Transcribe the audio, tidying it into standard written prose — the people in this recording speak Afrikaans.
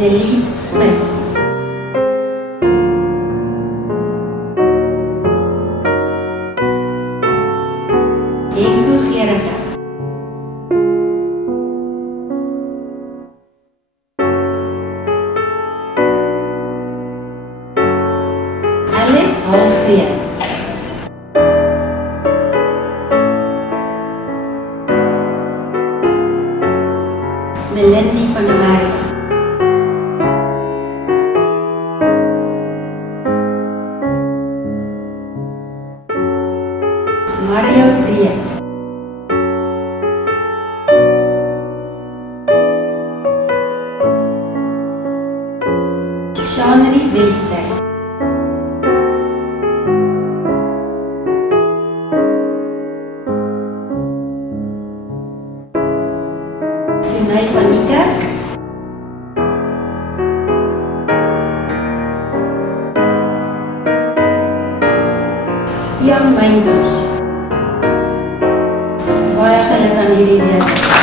Nelise Smit. Henko Gerige. Alex Halfreen. Melindy van der Merwe. Mario Breed. Shanri Wester. Sunay van die Kerk. Jan Mynders. Baie geluk aan hierdie week.